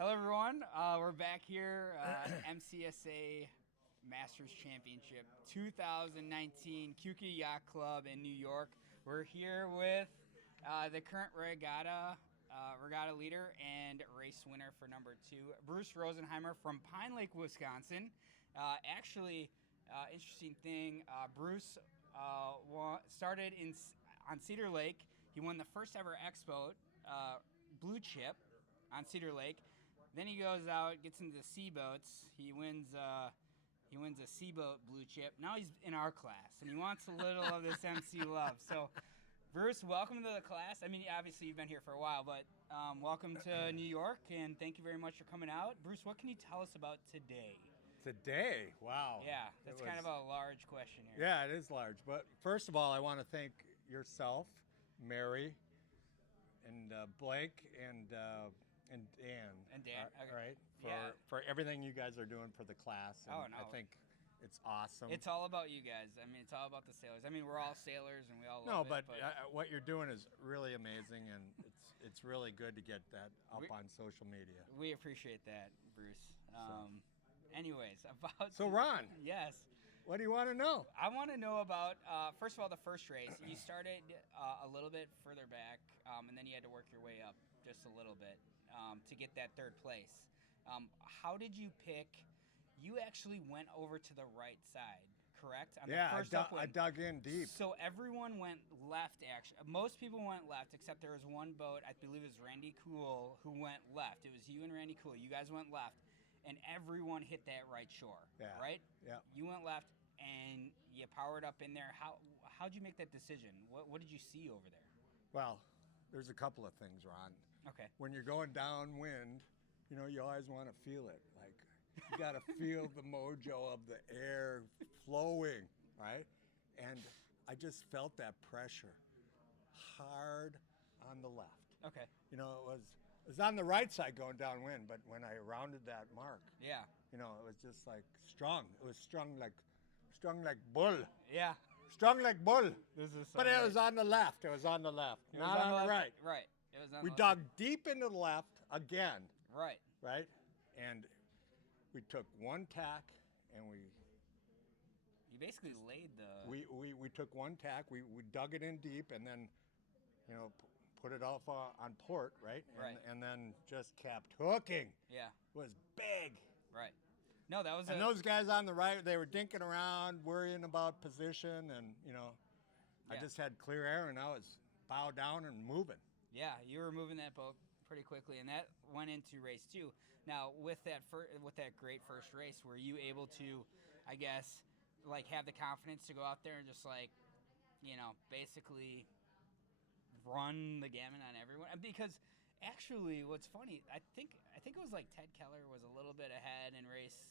Hello, everyone. We're back here, MCSA Masters Championship 2019 Keuka Yacht Club in New York. We're here with the current regatta leader and race winner for number 2, Bruce Rosenheimer from Pine Lake, Wisconsin. Interesting thing, Bruce started on Cedar Lake. He won the first ever X Boat Blue Chip on Cedar Lake. Then he goes out, gets into the sea boats. He wins a sea boat Blue Chip. Now he's in our class, and he wants a little of this MC love. So, Bruce, welcome to the class. I mean, obviously you've been here for a while, but welcome to New York, and thank you very much for coming out. Bruce, what can you tell us about today? Today? Wow. Yeah, that's kind of a large question here. Yeah, it is large. But first of all, I want to thank yourself, Mary, and Blake, and Dan. And Dan, okay. Right? For everything you guys are doing for the class. And Oh, no. I think it's awesome. It's all about you guys. I mean, it's all about the sailors. I mean, we're all sailors, and we all No, love but, it. what you're doing is really amazing, and it's really good to get that up on social media. We appreciate that, Bruce. Anyways, So, Ron. Yes. What do you want to know? I want to know about, first of all, the first race. You started a little bit further back, and then you had to work your way up just a little bit to get that third place. How did you pick? You actually went over to the right side, correct? On Yeah, the first I dug in deep. So everyone went left, actually. Most people went left, except there was one boat, I believe it was Randy Cool, who went left. It was you and Randy Cool. You guys went left, and everyone hit that right shore, right? Yeah. You went left, and you powered up in there. How'd you make that decision? What did you see over there? Well, there's a couple of things, Ron. Okay. When you're going downwind, you always want to feel it. Like, you got to feel the mojo of the air flowing, right? And I just felt that pressure hard on the left. Okay. It was on the right side going downwind, but when I rounded that mark, Yeah. it was just like strong. It was strung like bull. Yeah. Strung like bull. But it right. was on the left. It was on the left, It not was on the right. Right. It was on We the dug deep into the left again, Right. right? And we took one tack, and You basically laid the. we took one tack. We dug it in deep, and then, put it off on port, right? Right. And then just kept hooking. Yeah. It was big. Right. No, that was. And those guys on the right, they were dinking around, worrying about position, and I Yeah. just had clear air, and I was bow down and moving. Yeah, you were moving that boat pretty quickly, and that went into race 2. Now, with that great first race, were you able to, I guess, like have the confidence to go out there and just basically run the gamut on everyone? Because actually, what's funny, I think it was like Ted Keller was a little bit ahead in race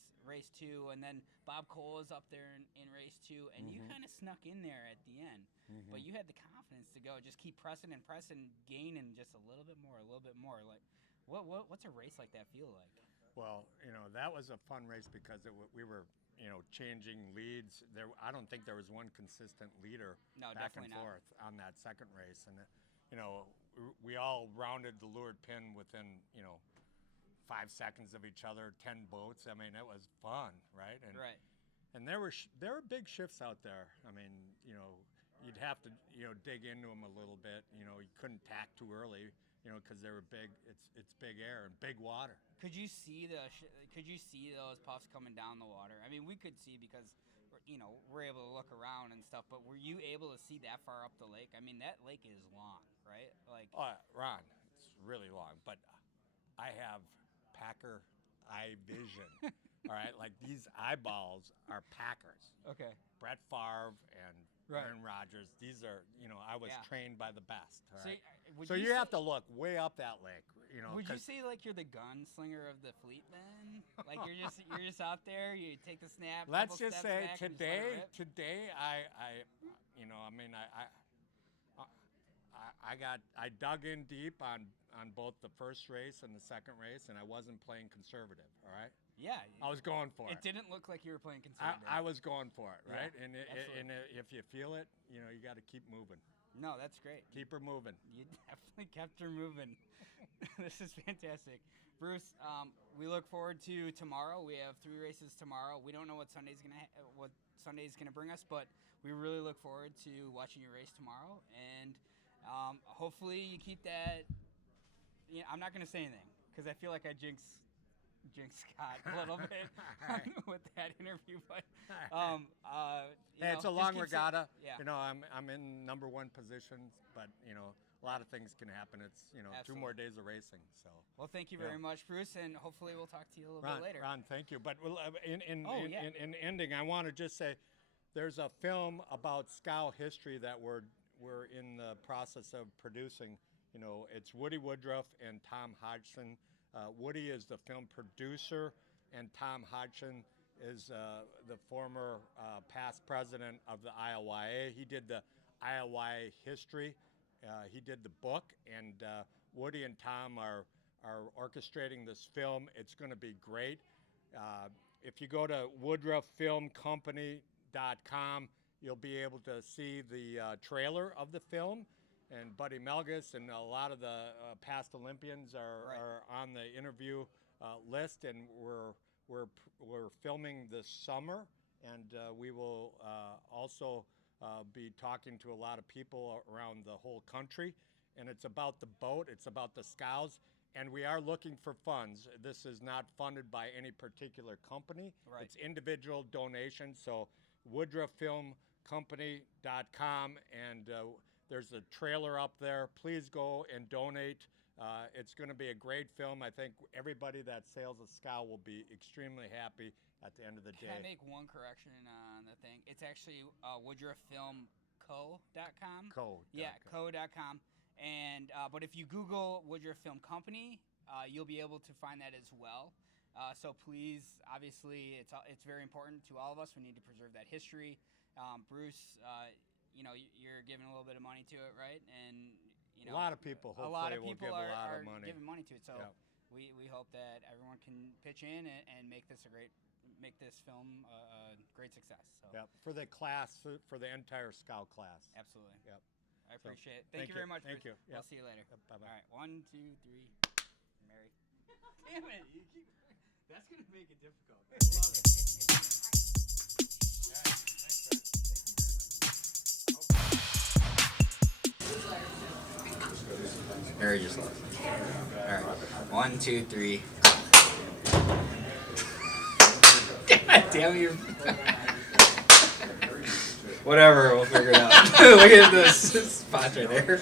2, and then Bob Cole was up there in race 2, and you kind of snuck in there at the end. But you had the confidence to go, just keep pressing and pressing, gaining just a little bit more. Like, what's a race like that feel like? Well, that was a fun race because we were, changing leads. I don't think there was one consistent leader back and forth on that second race. And, we all rounded the leeward pin within, 5 seconds of each other, 10 boats. I mean, it was fun, right? And, Right. And there were big shifts out there. I mean, you'd have to, dig into them a little bit. You couldn't tack too early, because they were big. It's big air and big water. Could you see those puffs coming down the water? I mean, we could see because, we're able to look around and stuff. But were you able to see that far up the lake? I mean, that lake is long, right? Like. Ron, it's really long, but I have Packer eye vision. All right, like these eyeballs are Packers. Okay. Brett Favre and Aaron Rodgers. These are, I was trained by the best. All right? So you have to look way up that lake. Would you say like you're the gunslinger of the fleet then? Like you're just out there. You take the snap. Let's just say today, I dug in deep on both the first race and the second race, and I wasn't playing conservative. All right. Yeah. I was going for it. It didn't look like you were playing conservative. I was going for it, right? Yeah, and if you feel it, you got to keep moving. No, that's great. Keep her moving. You definitely kept her moving. This is fantastic. Bruce, we look forward to tomorrow. We have 3 races tomorrow. We don't know what Sunday's gonna bring us, but we really look forward to watching your race tomorrow. And hopefully you keep that. You know, I'm not gonna say anything because I feel like I jinx Scott a little bit with that interview, but hey, it's a long regatta. Yeah. You know, I'm in number 1 position, but you know, a lot of things can happen. It's, you know, Absolutely. 2 more days of racing. So. Well, thank you very much, Bruce, and hopefully we'll talk to you a little bit later. Ron, thank you. But in ending, I want to just say, there's a film about Scow history that we're in the process of producing. You know, it's Woody Woodruff and Tom Hodgson. Woody is the film producer, and Tom Hodgson is the former past president of the ILYA. He did the ILYA history. He did the book, and Woody and Tom are orchestrating this film. It's going to be great. If you go to WoodruffFilmCompany.com, you'll be able to see the trailer of the film. And Buddy Melgus and a lot of the past Olympians are on the interview list, and we're filming this summer, and we will also be talking to a lot of people around the whole country. And it's about the boat, it's about the Scows, and we are looking for funds. This is not funded by any particular company. Right. It's individual donations. So WoodruffFilmCompany.com, and there's a trailer up there. Please go and donate. It's going to be a great film. I think everybody that sails a Scow will be extremely happy at the end of the day. Can I make one correction on the thing? It's actually WoodruffFilmCo.com. Yeah, co.com. And but if you Google Woodruff Film Company, you'll be able to find that as well. So please, obviously, it's very important to all of us. We need to preserve that history. Bruce, you know, you're giving a little bit of money to it, right? And you know, a lot of people hopefully will give a lot of money. Giving money to it. So we hope that everyone can pitch in and make this film a great success. So. Yep, for the class, for the entire Scout class. Absolutely. Yep. I appreciate it. Thank you very much. Thank you. I'll see you later. Bye-bye. All right, 1, 2, 3. Mary. Damn it! That's gonna make it difficult. I love it. All right, thanks, sir. Mary just left. All right, 1, 2, 3. Damn you. Whatever, we'll figure it out. Look at this spot right there.